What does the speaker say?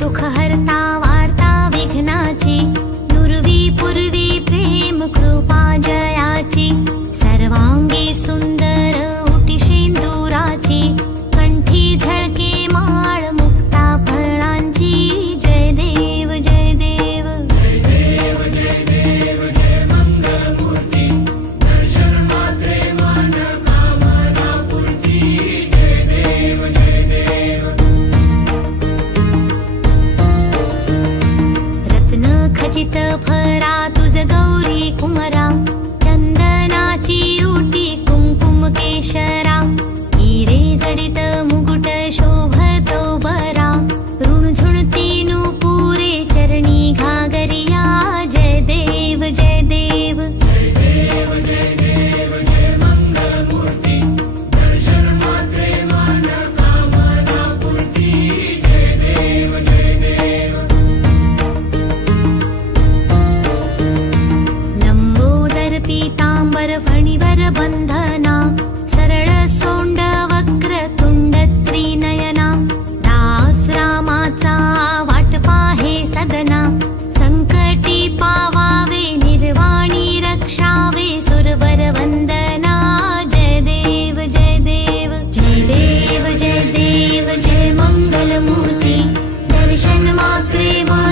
दुःख हरता वार्ता विघ्नाची, नुरवी पूर्वी प्रेम कृपा जयाची, सर्वांगी सुंदर उटी शेंदुराची, कंठी झळके माळ मुक्ता फळांची, जय देव जय देव जय देव जय देव जय मंगलमूर्ती, दर्शन मात्रे मन कामना पूर्ती, जय देव जय देव। रत्न खचित फरा तुझ गौरी कुमरा, चंदनाची उटी कुंकुम केशरा, हिरे जडित मुकुट शोभतो बरा, ऋणझुणती नुपुरे चरणी घागरिया, जय देव जय देव जय देव जय देव जय मंगलमूर्ती, दर्शन मात्रे मन कामना पूर्ती, जय देव जय देव। लंबोदर पीतांबर फणीवर बंधना, सरळ सोंड वक्र तुंड त्रिनयना, दास रामाचा वाट पाहे सदना, संकटी पावावे निर्वाणी रक्षावे सुरवर वंदना, जय देव जय देव जय देव जय देव जय मंगलमूर्ती, दर्शन मात्रे मन